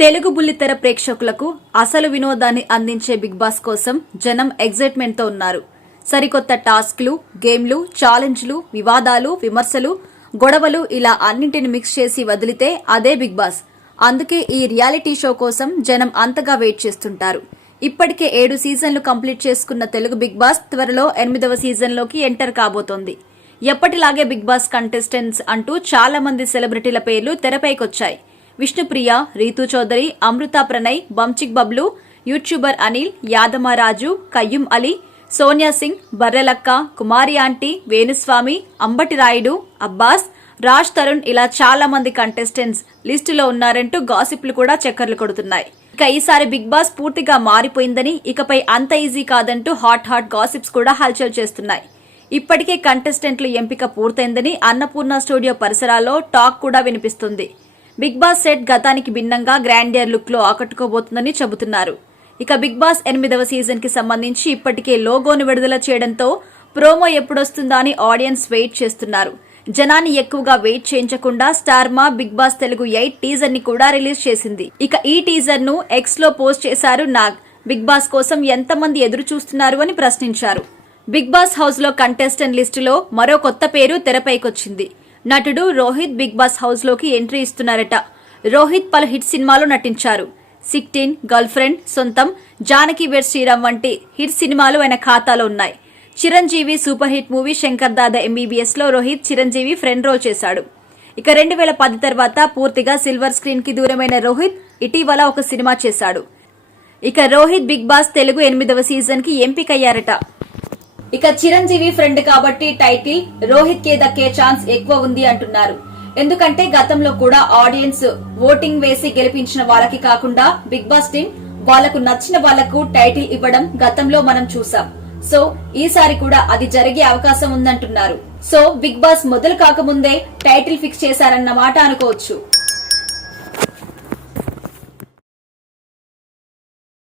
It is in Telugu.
తెలుగు బుల్లితెర ప్రేక్షకులకు అసలు వినోదాన్ని అందించే బిగ్ బాస్ కోసం జనం ఎగ్జైట్మెంట్ తో ఉన్నారు. సరికొత్త టాస్క్లు, గేమ్లు, ఛాలెంజ్లు, వివాదాలు, విమర్శలు, గొడవలు ఇలా అన్నింటిని మిక్స్ చేసి వదిలితే అదే బిగ్ బాస్. అందుకే ఈ రియాలిటీ షో కోసం జనం అంతగా వెయిట్ చేస్తుంటారు. ఇప్పటికే 7 సీజన్లు కంప్లీట్ చేసుకున్న తెలుగు బిగ్ బాస్ త్వరలో 8వ సీజన్లోకి ఎంటర్ కాబోతోంది. ఎప్పటిలాగే బిగ్ బాస్ కంటెస్టెంట్స్ అంటూ చాలా మంది సెలబ్రిటీల పేర్లు తెరపైకొచ్చాయి. విష్ణుప్రియ, రీతూ చౌదరి, అమృత ప్రణయ్, బంచిక్ బబ్లు, యూట్యూబర్ అనిల్, యాదమరాజు, కయ్యూమ్ అలీ, సోనియా సింగ్, బర్రెలక్క, కుమారి ఆంటీ, వేణుస్వామి, అంబటి రాయుడు, అబ్బాస్, రాజ్ తరుణ్ ఇలా చాలా మంది కంటెస్టెంట్స్ లిస్టులో ఉన్నారంటూ గాసిప్లు కూడా చక్కర్లు కొడుతున్నాయి. ఇక ఈసారి బిగ్ బాస్ పూర్తిగా మారిపోయిందని, ఇకపై అంత ఈజీ కాదంటూ హాట్ గాసిప్స్ కూడా హల్చల్ చేస్తున్నాయి. ఇప్పటికే కంటెస్టెంట్ల ఎంపిక పూర్తయిందని అన్నపూర్ణ స్టూడియో పరిసరాల్లో టాక్ కూడా వినిపిస్తుంది. బిగ్ బాస్ సెట్ గతానికి భిన్నంగా గ్రాండియర్ లుక్ లో ఆకట్టుకోబోతుందని చెబుతున్నారు. ఇక బిగ్ బాస్ 8వ సీజన్ కి సంబంధించి ఇప్పటికే లోగోను విడుదల చేయడంతో ప్రోమో ఎప్పుడొస్తుందా అని ఆడియన్స్ వెయిట్ చేస్తున్నారు. జనాన్ని ఎక్కువగా వెయిట్ చేయించకుండా Star Maa Bigg Boss Telugu 8 teaser ని కూడా రిలీజ్ చేసింది. ఇక ఈ టీజర్ ను ఎక్స్ లో పోస్ట్ చేశారు నాగ్. బిగ్ బాస్ కోసం ఎంతమంది ఎదురు చూస్తున్నారు అని ప్రశ్నించారు. బిగ్ బాస్ హౌస్ లో కంటెస్టెంట్ లిస్టులో మరో కొత్త పేరు తెరపైకొచ్చింది. నటుడు రోహిత్ బిగ్ బాస్ హౌస్ లోకి ఎంట్రీ ఇస్తున్నారట. రోహిత్ పలు హిట్ సినిమాలో నటించారు. 16, గర్ల్ ఫ్రెండ్, సొంతం, జానకి వెడ్ శ్రీరామ్ వంటి హిట్ సినిమాలు ఆయన ఖాతాలో ఉన్నాయి. Chiranjeevi super hit movie Shankar Dada MBBS లో రోహిత్ చిరంజీవి ఫ్రెండ్ రోల్ చేశాడు. ఇక 2010 తర్వాత పూర్తిగా సిల్వర్ స్క్రీన్ కి దూరమైన రోహిత్ ఇటీవల ఒక సినిమా చేశాడు. ఇక రోహిత్ బిగ్ బాస్ తెలుగు 8వ సీజన్ కి ఎంపికయ్యారట. ఇక చిరంజీవి ఫ్రెండ్ కాబట్టి టైటిల్ రోహిత్ కే దక్కే ఛాన్స్ ఎక్కువ ఉంది అంటున్నారు. ఎందుకంటే గతంలో కూడా ఆడియన్స్ ఓటింగ్ వేసి గెలిపించిన వాళ్ళకి కాకుండా బిగ్ బాస్ టీం వాళ్లకు నచ్చిన వాళ్లకు టైటిల్ ఇవ్వడం గతంలో మనం చూసాం. సో ఈసారి కూడా అది జరిగే అవకాశం ఉందంటున్నారు. సో బిగ్ బాస్ మొదలు కాకముందే టైటిల్ ఫిక్స్ చేశారన్న మాట అనుకోవచ్చు.